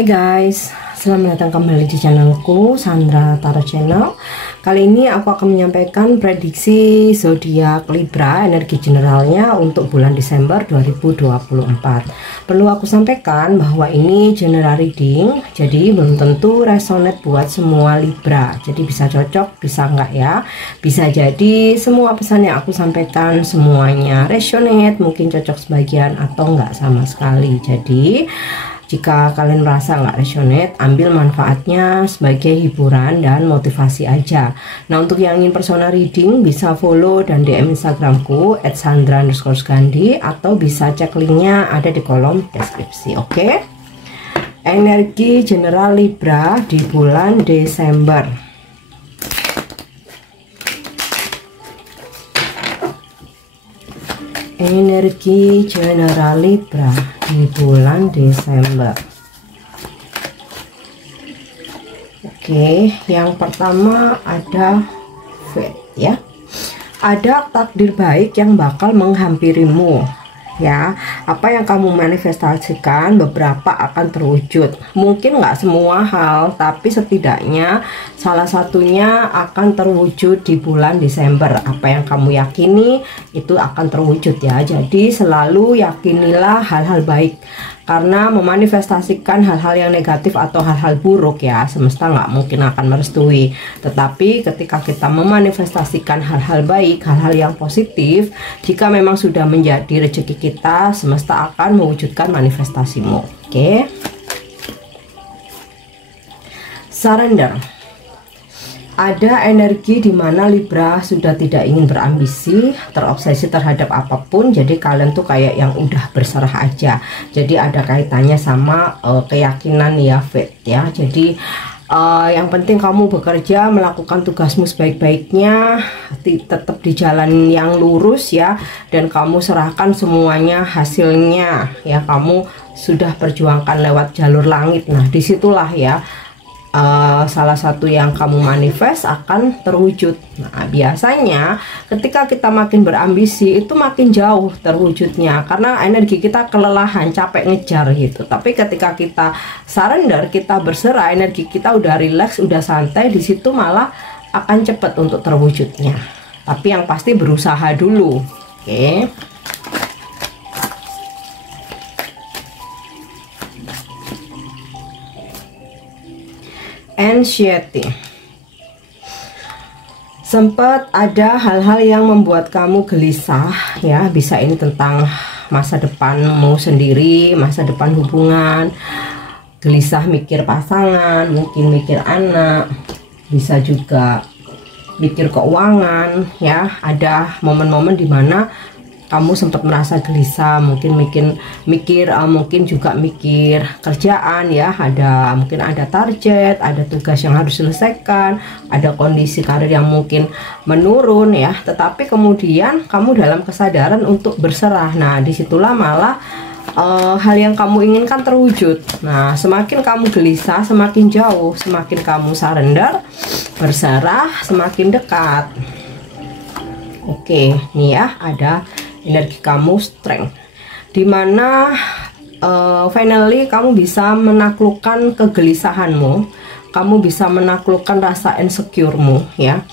Hai guys, selamat datang kembali di channelku Sandra Tarot Channel. Kali ini aku akan menyampaikan prediksi zodiak Libra, energi generalnya untuk bulan Desember 2024. Perlu aku sampaikan bahwa ini general reading, jadi belum tentu resonate buat semua Libra. Jadi bisa cocok, bisa enggak ya. Bisa jadi semua pesan yang aku sampaikan semuanya resonate, mungkin cocok sebagian atau enggak sama sekali. Jadi jika kalian merasa nggak resonate, ambil manfaatnya sebagai hiburan dan motivasi aja. Nah, untuk yang ingin personal reading bisa follow dan DM Instagramku @sandra_gandhi atau bisa cek linknya ada di kolom deskripsi. Oke? Energi general Libra di bulan Desember. Energi general Libra di bulan Desember. Oke, yang pertama ada fate ya. Ada takdir baik yang bakal menghampirimu ya. Apa yang kamu manifestasikan beberapa akan terwujud. Mungkin nggak semua hal, tapi setidaknya salah satunya akan terwujud di bulan Desember. Apa yang kamu yakini itu akan terwujud ya. Jadi selalu yakinilah hal-hal baik, karena memanifestasikan hal-hal yang negatif atau hal-hal buruk ya, semesta nggak mungkin akan merestui. Tetapi ketika kita memanifestasikan hal-hal baik, hal-hal yang positif, jika memang sudah menjadi rezeki kita, semesta akan mewujudkan manifestasimu. Oke. Surrender. Ada energi di mana Libra sudah tidak ingin berambisi, terobsesi terhadap apapun. Jadi kalian tuh kayak yang udah berserah aja. Jadi ada kaitannya sama keyakinan ya, faith ya. Jadi yang penting kamu bekerja, melakukan tugasmu sebaik-baiknya, tetap di jalan yang lurus ya, dan kamu serahkan semuanya hasilnya ya. Kamu sudah perjuangkan lewat jalur langit. Nah, disitulah ya salah satu yang kamu manifest akan terwujud. Nah, biasanya ketika kita makin berambisi itu makin jauh terwujudnya, karena energi kita kelelahan, capek ngejar gitu. Tapi ketika kita surrender, kita berserah, energi kita udah relax, udah santai, di situ malah akan cepat untuk terwujudnya. Tapi yang pasti berusaha dulu. Oke. Anxiety. Sempat ada hal-hal yang membuat kamu gelisah ya, bisa ini tentang masa depanmu sendiri, masa depan hubungan, gelisah mikir pasangan, mungkin mikir anak, bisa juga mikir keuangan ya. Ada momen-momen dimana kamu sempat merasa gelisah, mungkin mungkin juga mikir kerjaan ya, mungkin ada target, ada tugas yang harus diselesaikan, ada kondisi karir yang mungkin menurun ya, tetapi kemudian kamu dalam kesadaran untuk berserah. Nah, disitulah malah hal yang kamu inginkan terwujud. Nah, semakin kamu gelisah, semakin jauh, semakin kamu surrender, berserah, semakin dekat. Oke, nih ya, ada energi kamu strength, dimana finally kamu bisa menaklukkan kegelisahanmu, kamu bisa menaklukkan rasa insecuremu ya.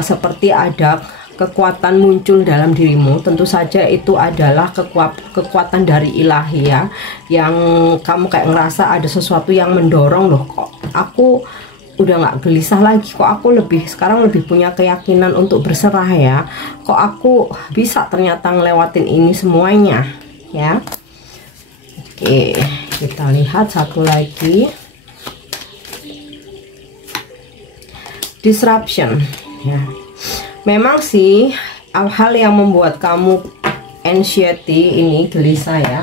Seperti ada kekuatan muncul dalam dirimu, tentu saja itu adalah kekuatan dari ilahi ya, yang kamu kayak ngerasa ada sesuatu yang mendorong, loh kok aku udah nggak gelisah lagi, kok aku sekarang lebih punya keyakinan untuk berserah ya, kok aku bisa ternyata ngelewatin ini semuanya ya. Oke, kita lihat satu lagi, disruption ya. Memang sih hal yang membuat kamu anxiety ini, gelisah ya,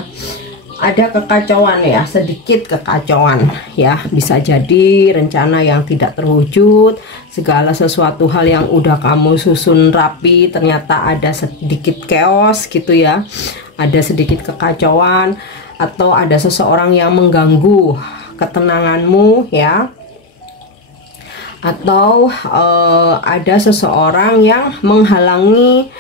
ada kekacauan ya, sedikit kekacauan ya. Bisa jadi rencana yang tidak terwujud, segala sesuatu hal yang udah kamu susun rapi ternyata ada sedikit chaos gitu ya, ada sedikit kekacauan, atau ada seseorang yang mengganggu ketenanganmu ya, atau ada seseorang yang menghalangi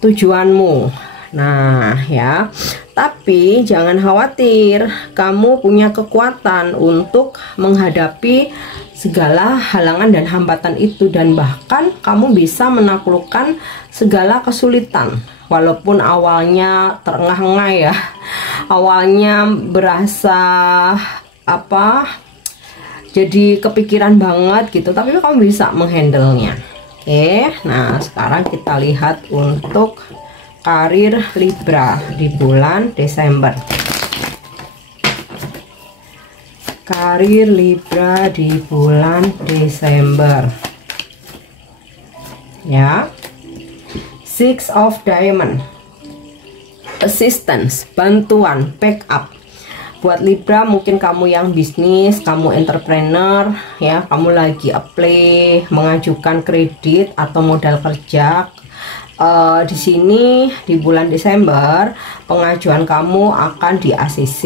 tujuanmu. Nah ya, Tapi jangan khawatir, kamu punya kekuatan untuk menghadapi segala halangan dan hambatan itu, dan bahkan kamu bisa menaklukkan segala kesulitan. Walaupun awalnya terengah-engah ya, awalnya berasa jadi kepikiran banget gitu, tapi kamu bisa menghandle-nya. Oke, nah sekarang kita lihat untuk karir Libra di bulan Desember. Karir Libra di bulan Desember ya. Six of Diamond, assistance, bantuan, backup. Buat Libra, mungkin kamu yang bisnis, kamu entrepreneur ya, kamu lagi apply mengajukan kredit atau modal kerja. Di sini di bulan Desember pengajuan kamu akan di ACC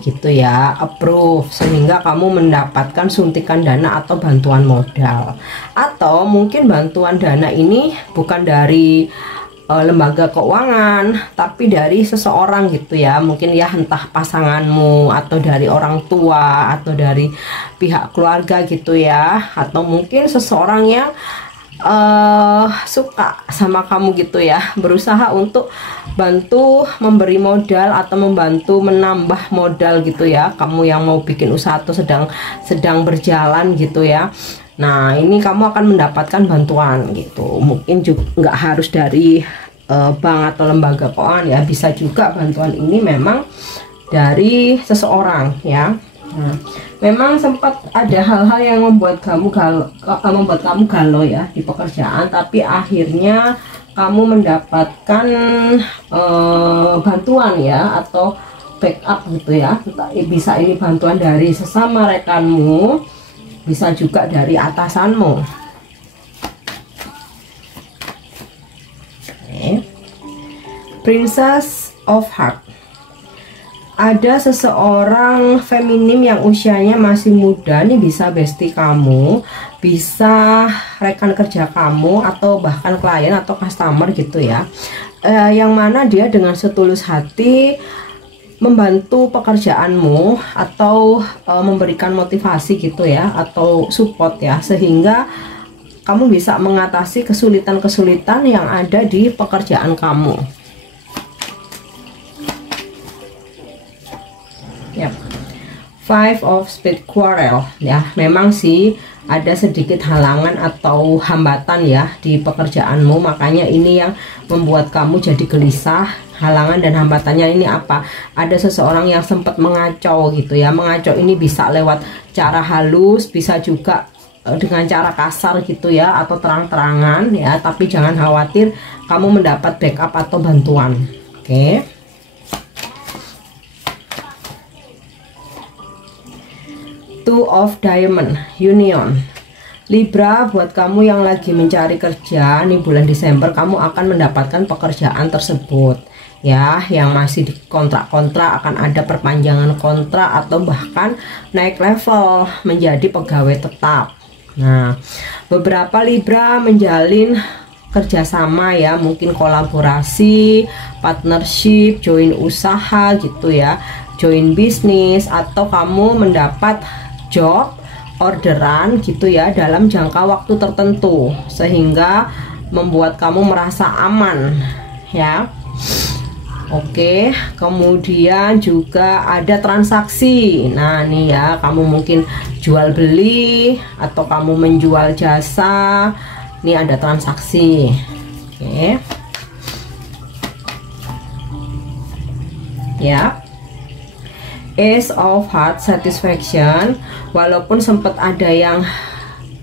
gitu ya, approve, sehingga kamu mendapatkan suntikan dana atau bantuan modal. Atau mungkin bantuan dana ini bukan dari lembaga keuangan, tapi dari seseorang gitu ya, mungkin ya entah pasanganmu atau dari orang tua atau dari pihak keluarga gitu ya, atau mungkin seseorang yang suka sama kamu gitu ya, berusaha untuk bantu memberi modal atau membantu menambah modal gitu ya, kamu yang mau bikin usaha atau sedang berjalan gitu ya. Nah ini kamu akan mendapatkan bantuan gitu, mungkin juga nggak harus dari bank atau lembaga keuangan ya, bisa juga bantuan ini memang dari seseorang ya. Nah, memang sempat ada hal-hal yang membuat kamu galau ya di pekerjaan, tapi akhirnya kamu mendapatkan bantuan ya atau backup gitu ya. Bisa ini bantuan dari sesama rekanmu, bisa juga dari atasanmu. Princess of Heart, ada seseorang feminim yang usianya masih muda nih, bisa bestie kamu, bisa rekan kerja kamu, atau bahkan klien atau customer gitu ya, yang mana dia dengan setulus hati membantu pekerjaanmu atau memberikan motivasi gitu ya, atau support ya, sehingga kamu bisa mengatasi kesulitan-kesulitan yang ada di pekerjaan kamu. Five of Spades quarrel ya, memang sih ada sedikit halangan atau hambatan ya di pekerjaanmu, makanya ini yang membuat kamu jadi gelisah. Halangan dan hambatannya ini apa? Ada seseorang yang sempat mengacau gitu ya. Mengacau ini bisa lewat cara halus, bisa juga dengan cara kasar gitu ya, atau terang-terangan ya, tapi jangan khawatir, kamu mendapat backup atau bantuan. Oke. Two of Diamond, Union. Libra, buat kamu yang lagi mencari kerja nih bulan Desember, kamu akan mendapatkan pekerjaan tersebut ya, yang masih di kontrak-kontrak akan ada perpanjangan kontrak atau bahkan naik level menjadi pegawai tetap. Nah, beberapa Libra menjalin kerjasama ya, mungkin kolaborasi, partnership, join usaha gitu ya, join bisnis, atau kamu mendapat job orderan gitu ya dalam jangka waktu tertentu, sehingga membuat kamu merasa aman ya. Oke, kemudian juga ada transaksi. Nah nih ya, kamu mungkin jual beli atau kamu menjual jasa, ini ada transaksi. Oke ya. Ace of Hearts, satisfaction. Walaupun sempat ada yang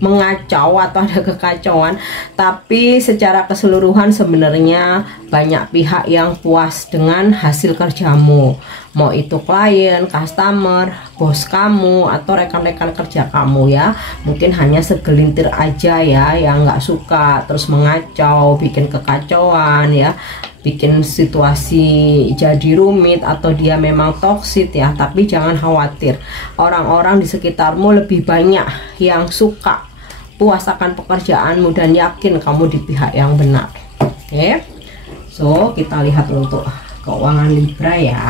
mengacau atau ada kekacauan, tapi secara keseluruhan sebenarnya banyak pihak yang puas dengan hasil kerjamu, mau itu klien, customer, bos kamu, atau rekan-rekan kerja kamu ya. Mungkin hanya segelintir aja ya yang nggak suka, terus mengacau, bikin kekacauan ya, bikin situasi jadi rumit, atau dia memang toksik ya. Tapi jangan khawatir, orang-orang di sekitarmu lebih banyak yang suka, puas akan pekerjaanmu, dan yakin kamu di pihak yang benar. Oke, so kita lihat untuk keuangan Libra ya.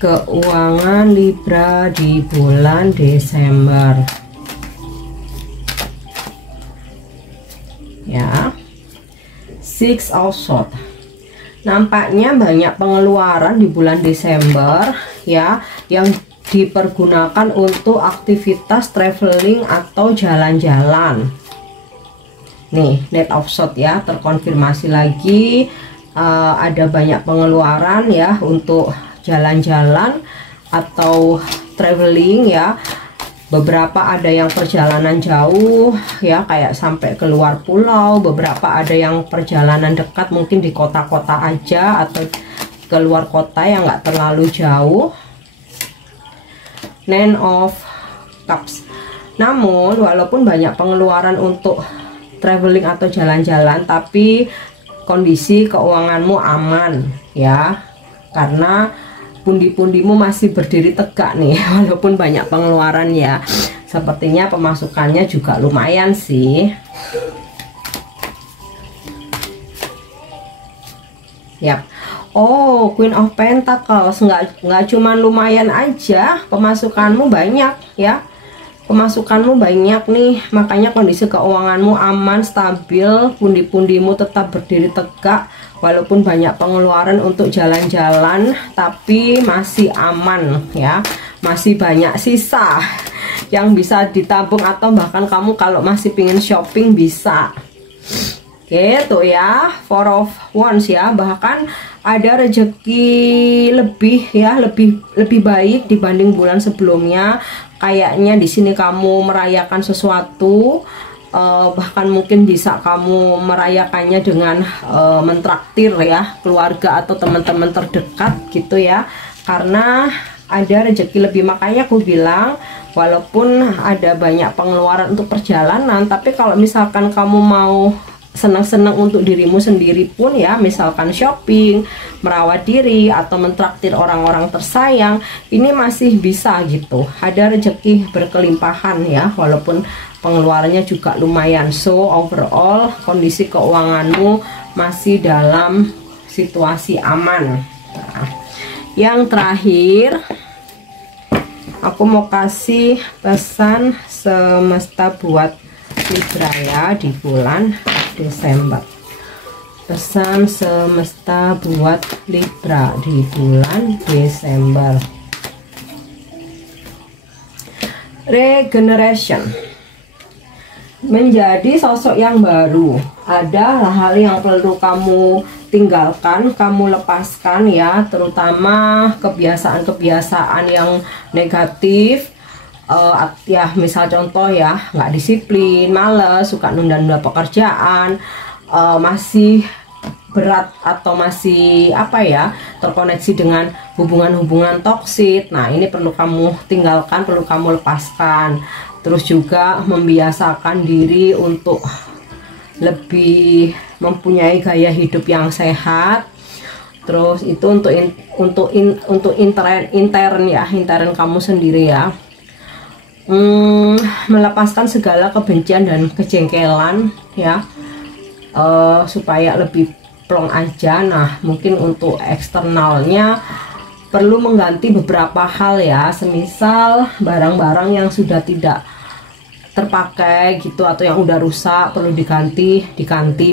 Keuangan Libra di bulan Desember ya. Six of Swords, nampaknya banyak pengeluaran di bulan Desember ya, yang dipergunakan untuk aktivitas traveling atau jalan-jalan. Nih, Knight of Swords ya, terkonfirmasi lagi. Ada banyak pengeluaran ya untuk jalan-jalan atau traveling ya. Beberapa ada yang perjalanan jauh ya, kayak sampai keluar pulau. Beberapa ada yang perjalanan dekat, mungkin di kota-kota aja atau keluar kota yang nggak terlalu jauh. Nine of Cups. Namun walaupun banyak pengeluaran untuk traveling atau jalan-jalan, tapi kondisi keuanganmu aman ya, karena pundi-pundimu masih berdiri tegak nih. Walaupun banyak pengeluaran ya, sepertinya pemasukannya juga lumayan sih. Yap. Oh, Queen of Pentacles, nggak cuman lumayan aja, pemasukanmu banyak ya. Pemasukanmu banyak nih, makanya kondisi keuanganmu aman, stabil, pundi-pundimu tetap berdiri tegak. Walaupun banyak pengeluaran untuk jalan-jalan, tapi masih aman ya, masih banyak sisa yang bisa ditabung, atau bahkan kamu kalau masih pingin shopping bisa. Oke, tuh ya, Four of Wands ya, bahkan ada rezeki lebih ya, lebih baik dibanding bulan sebelumnya. Kayaknya di sini kamu merayakan sesuatu. Bahkan mungkin bisa kamu merayakannya dengan mentraktir ya keluarga atau teman-teman terdekat gitu ya, karena ada rezeki lebih. Makanya aku bilang walaupun ada banyak pengeluaran untuk perjalanan, tapi kalau misalkan kamu mau senang-senang untuk dirimu sendiri pun ya, misalkan shopping, merawat diri, atau mentraktir orang-orang tersayang, ini masih bisa gitu. Ada rezeki berkelimpahan ya, walaupun pengeluarannya juga lumayan. So overall kondisi keuanganmu masih dalam situasi aman. Nah, yang terakhir aku mau kasih pesan semesta buat Libra ya di bulan Desember. Pesan semesta buat Libra di bulan Desember. Regeneration, menjadi sosok yang baru. Ada hal yang perlu kamu tinggalkan, kamu lepaskan ya, terutama kebiasaan-kebiasaan yang negatif. Ya misal contoh ya, nggak disiplin, males, suka nunda-nunda pekerjaan, masih berat atau masih apa ya, terkoneksi dengan hubungan-hubungan toksik. Nah ini perlu kamu tinggalkan, perlu kamu lepaskan. Terus juga membiasakan diri untuk lebih mempunyai gaya hidup yang sehat. Terus itu untuk intern ya, intern kamu sendiri ya. Melepaskan segala kebencian dan kejengkelan ya, supaya lebih plong aja. Nah mungkin untuk eksternalnya perlu mengganti beberapa hal ya, semisal barang-barang yang sudah tidak terpakai gitu, atau yang udah rusak perlu diganti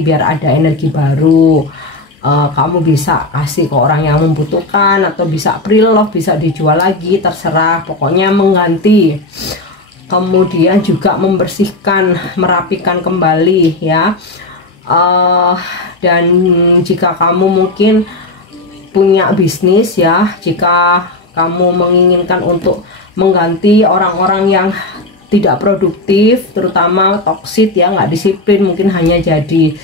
biar ada energi baru. Kamu bisa kasih ke orang yang membutuhkan, atau bisa pre-love, bisa dijual lagi, terserah, pokoknya mengganti. Kemudian juga membersihkan, merapikan kembali ya. Dan jika kamu mungkin punya bisnis ya, jika kamu menginginkan untuk mengganti orang-orang yang tidak produktif, terutama toksik ya, nggak disiplin, mungkin hanya jadi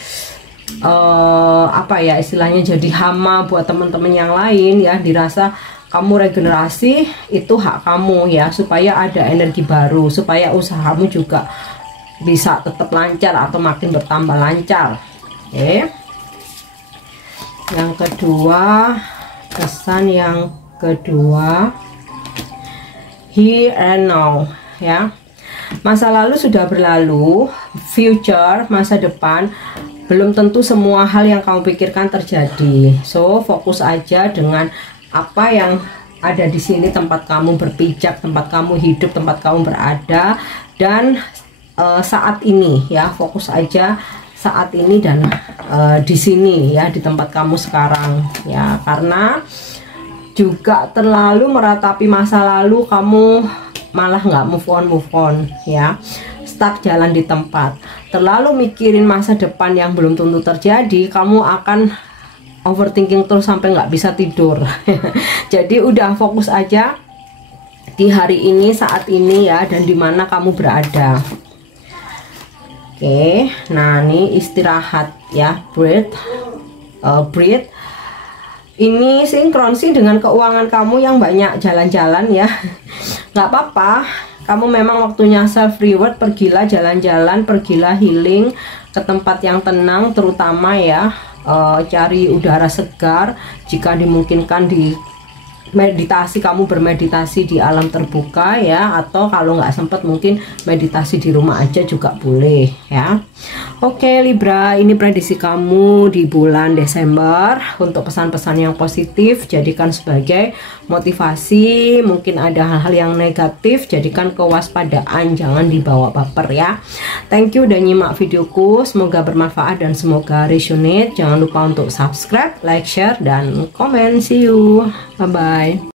apa ya istilahnya, jadi hama buat teman-teman yang lain ya, dirasa kamu regenerasi, itu hak kamu ya, supaya ada energi baru, supaya usahamu juga bisa tetap lancar atau makin bertambah lancar. Oke. Yang kedua, kesan yang kedua, here and now ya. Masa lalu sudah berlalu, future, masa depan belum tentu semua hal yang kamu pikirkan terjadi. So, fokus aja dengan apa yang ada di sini, tempat kamu berpijak, tempat kamu hidup, tempat kamu berada, dan saat ini ya, fokus aja saat ini dan di sini ya, di tempat kamu sekarang ya. Karena juga terlalu meratapi masa lalu, kamu malah nggak move on ya, stuck jalan di tempat. Terlalu mikirin masa depan yang belum tentu terjadi, kamu akan overthinking terus sampai nggak bisa tidur. Jadi udah fokus aja di hari ini, saat ini ya, dan dimana kamu berada. Oke, nah ini istirahat ya, breathe. Ini sinkron sih dengan keuangan kamu yang banyak jalan-jalan ya. Nggak apa-apa, kamu memang waktunya self reward. Pergilah jalan-jalan, pergilah healing ke tempat yang tenang, terutama ya, cari udara segar. Jika dimungkinkan di meditasi, kamu bermeditasi di alam terbuka ya, atau kalau nggak sempat mungkin meditasi di rumah aja juga boleh ya. Oke Libra, ini prediksi kamu di bulan Desember. Untuk pesan-pesan yang positif jadikan sebagai motivasi, mungkin ada hal-hal yang negatif jadikan kewaspadaan, jangan dibawa baper ya. Thank you udah nyimak videoku, semoga bermanfaat dan semoga resonate. Jangan lupa untuk subscribe, like, share, dan komen. See you, bye bye.